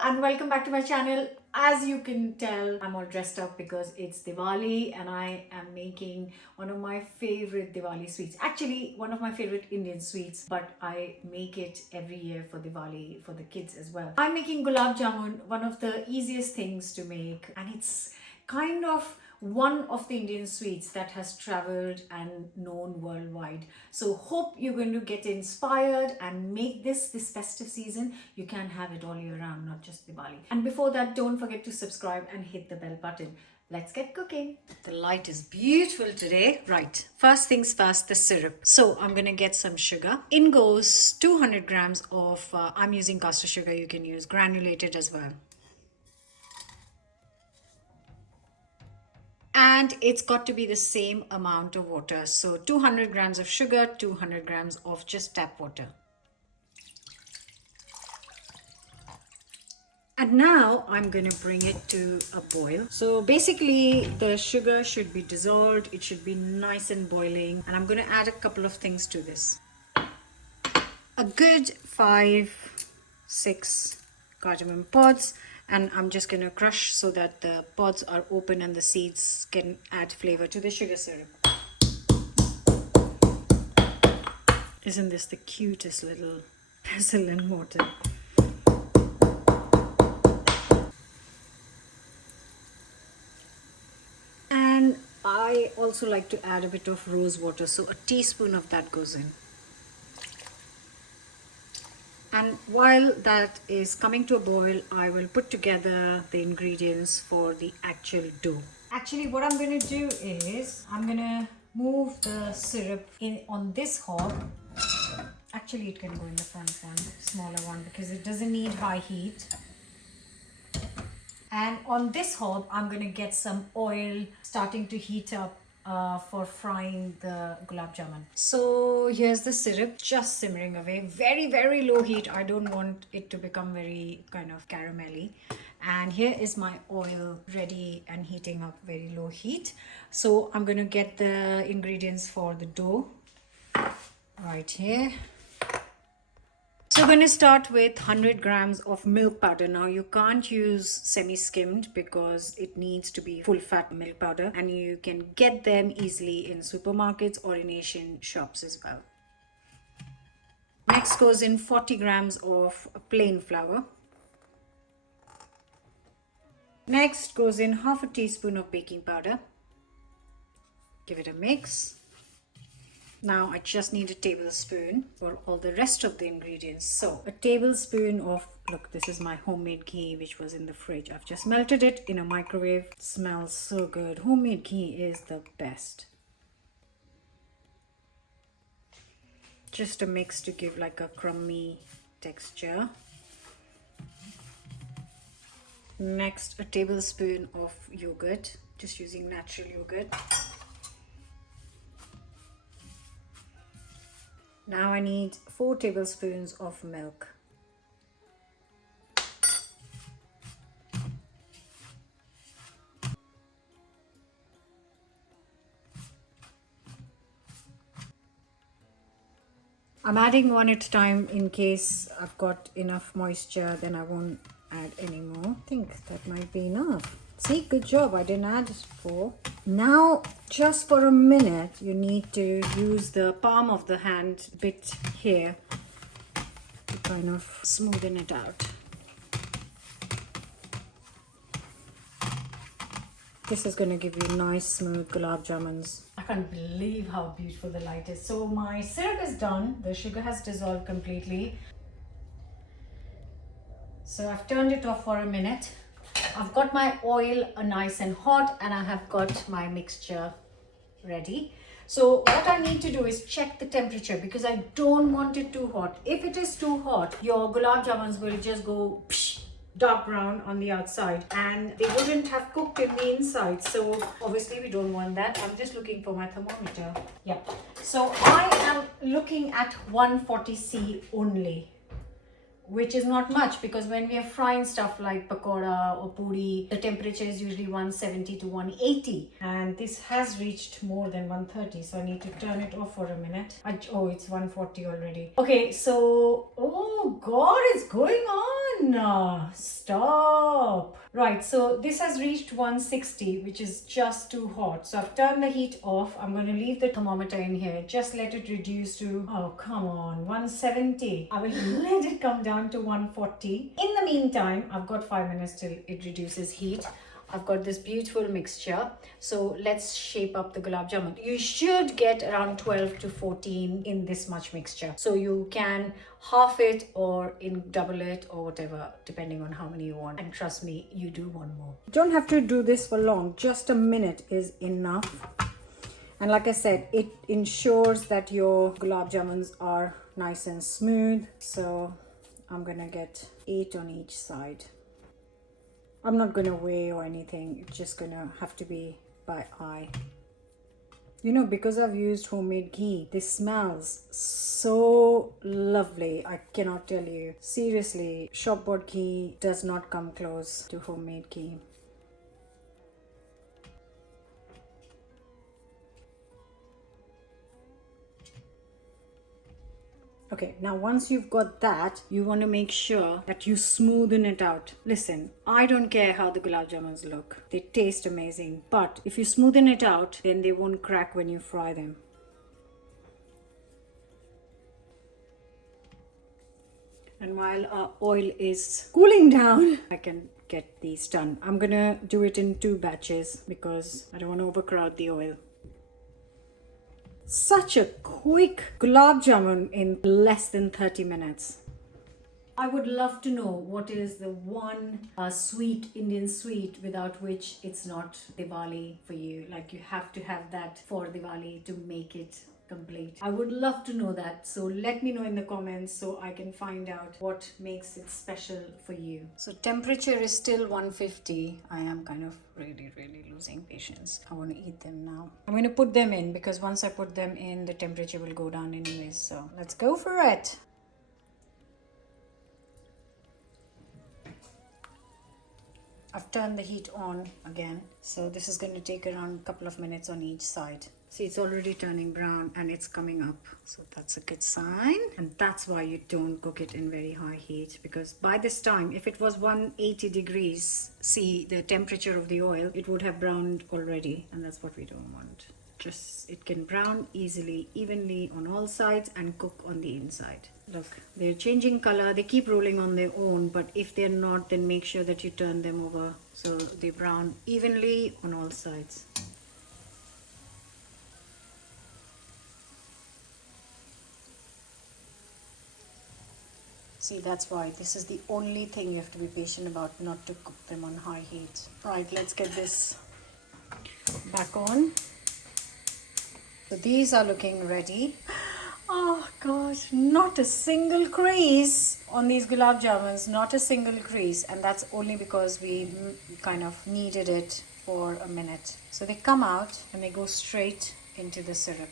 and welcome back to my channel. As you can tell, I'm all dressed up because it's Diwali and I am making one of my favorite Diwali sweets. Actually, one of my favorite Indian sweets, but I make it every year for Diwali for the kids as well. I'm making gulab jamun, one of the easiest things to make, and it's kind of one of the Indian sweets that has traveled and known worldwide. So hope you're going to get inspired and make this festive season. You can have it all year round, not just Diwali. And before that, don't forget to subscribe and hit the bell button. Let's get cooking. The light is beautiful today. Right, first things first, the syrup. So I'm gonna get some sugar. In goes 200 grams of, I'm using caster sugar, you can use granulated as well. And it's got to be the same amount of water. So 200 grams of sugar, 200 grams of just tap water. And now I'm going to bring it to a boil. So basically the sugar should be dissolved. It should be nice and boiling. And I'm going to add a couple of things to this. A good 5-6 cardamom pods. And I'm just going to crush so that the pods are open and the seeds can add flavor to the sugar syrup. Isn't this the cutest little pestle and mortar? And I also like to add a bit of rose water, so a teaspoon of that goes in. And while that is coming to a boil, I will put together the ingredients for the actual dough. Actually, what I'm going to do is I'm going to move the syrup in on this hob. Actually, it can go in the front one, smaller one, because it doesn't need high heat. And on this hob, I'm going to get some oil starting to heat up for frying the gulab jamun. So here's the syrup just simmering away, very low heat. I don't want it to become very kind of caramelly. And here is my oil ready and heating up, very low heat. So I'm going to get the ingredients for the dough right here. So I'm going to start with 100 grams of milk powder. Now you can't use semi-skimmed because it needs to be full fat milk powder, and you can get them easily in supermarkets or in Asian shops as well. Next goes in 40 grams of plain flour. Next goes in half a teaspoon of baking powder. Give it a mix. Now I just need a tablespoon for all the rest of the ingredients. So a tablespoon of, look, this is my homemade ghee which was in the fridge. I've just melted it in a microwave. It smells so good. Homemade ghee is the best. Just a mix to give like a crummy texture. Next, a tablespoon of yogurt, just using natural yogurt. Now I need 4 tablespoons of milk. I'm adding one at a time in case I've got enough moisture, then I won't add any more. I think that might be enough. See, good job, I didn't add 4. Now, just for a minute, you need to use the palm of the hand bit here to kind of smoothen it out. This is going to give you nice, smooth gulab jamuns. I can't believe how beautiful the light is. So my syrup is done. The sugar has dissolved completely. So I've turned it off for a minute. I've got my oil nice and hot, and I have got my mixture ready. So what I need to do is check the temperature because I don't want it too hot. If it is too hot, your gulab jamuns will just go dark brown on the outside and they wouldn't have cooked in the inside. So obviously we don't want that. I'm just looking for my thermometer. Yeah. So I am looking at 140°C only, which is not much because when we are frying stuff like pakoda or puri, the temperature is usually 170 to 180, and this has reached more than 130, so I need to turn it off for a minute. Oh, it's 140 already. Okay, so oh god, it's going on. Chetna, stop. Right, so this has reached 160, which is just too hot. So I've turned the heat off. I'm going to leave the thermometer in here. Just let it reduce to, oh, come on, 170. I will let it come down to 140. In the meantime, I've got 5 minutes till it reduces heat. I've got this beautiful mixture. So let's shape up the gulab jamun. You should get around 12 to 14 in this much mixture. So you can half it or in double it or whatever, depending on how many you want. And trust me, you do want more. You don't have to do this for long. Just a minute is enough. And like I said, it ensures that your gulab jamuns are nice and smooth. So I'm gonna get 8 on each side. I'm not going to weigh or anything. It's just going to have to be by eye. You know, because I've used homemade ghee, this smells so lovely. I cannot tell you. Seriously, shop bought ghee does not come close to homemade ghee. Okay, now once you've got that, you want to make sure that you smoothen it out. Listen, I don't care how the gulab jamuns look. They taste amazing. But if you smoothen it out, then they won't crack when you fry them. And while our oil is cooling down, I can get these done. I'm gonna do it in 2 batches because I don't want to overcrowd the oil. Such a quick gulab jamun in less than 30 minutes. I would love to know what is the one sweet, Indian sweet without which it's not Diwali for you. Like you have to have that for Diwali to make it complete. I would love to know that. So let me know in the comments so I can find out what makes it special for you. So temperature is still 150. I am kind of really losing patience. I want to eat them now. I'm going to put them in because once I put them in, the temperature will go down anyways. So let's go for it. I've turned the heat on again. So this is going to take around a couple of minutes on each side. See, it's already turning brown and it's coming up. So that's a good sign. And that's why you don't cook it in very high heat, because by this time, if it was 180 degrees, see the temperature of the oil, it would have browned already. And that's what we don't want. Just, it can brown easily, evenly on all sides and cook on the inside. Look, they're changing color. They keep rolling on their own, but if they're not, then make sure that you turn them over so they brown evenly on all sides. See, that's why this is the only thing you have to be patient about, not to cook them on high heat. Right, let's get this back on. So these are looking ready. Oh gosh, not a single crease on these gulab jamuns, not a single crease. And that's only because we kind of kneaded it for a minute. So they come out and they go straight into the syrup.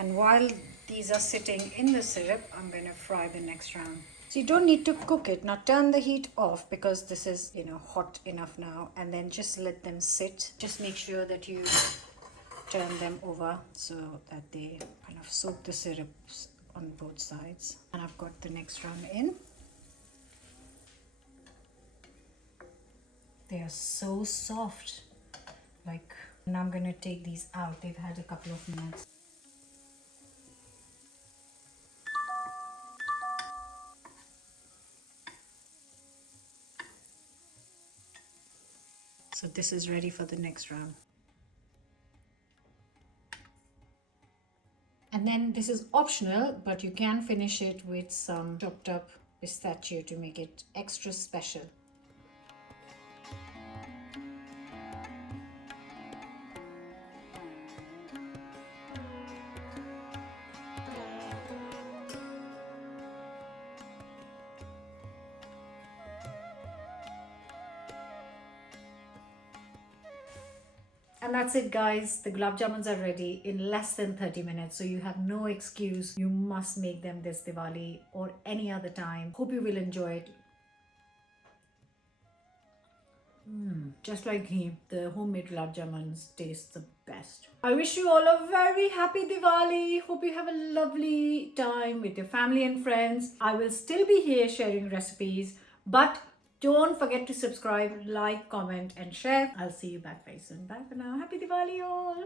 And while these are sitting in the syrup, I'm going to fry the next round. So you don't need to cook it. Now turn the heat off because this is, hot enough now. And then just let them sit. Just make sure that you turn them over so that they kind of soak the syrups on both sides. And I've got the next round in. They are so soft. Like, now I'm going to take these out. They've had a couple of minutes. So this is ready for the next round. And then this is optional, but you can finish it with some chopped up pistachio to make it extra special. And that's it, guys. The gulab jamuns are ready in less than 30 minutes. So you have no excuse. You must make them this Diwali or any other time. Hope you will enjoy it. Just like ghee, the homemade gulab jamuns taste the best. I wish you all a very happy Diwali. Hope you have a lovely time with your family and friends. I will still be here sharing recipes, but don't forget to subscribe, like, comment, and share. I'll see you back very soon. Bye for now. Happy Diwali all.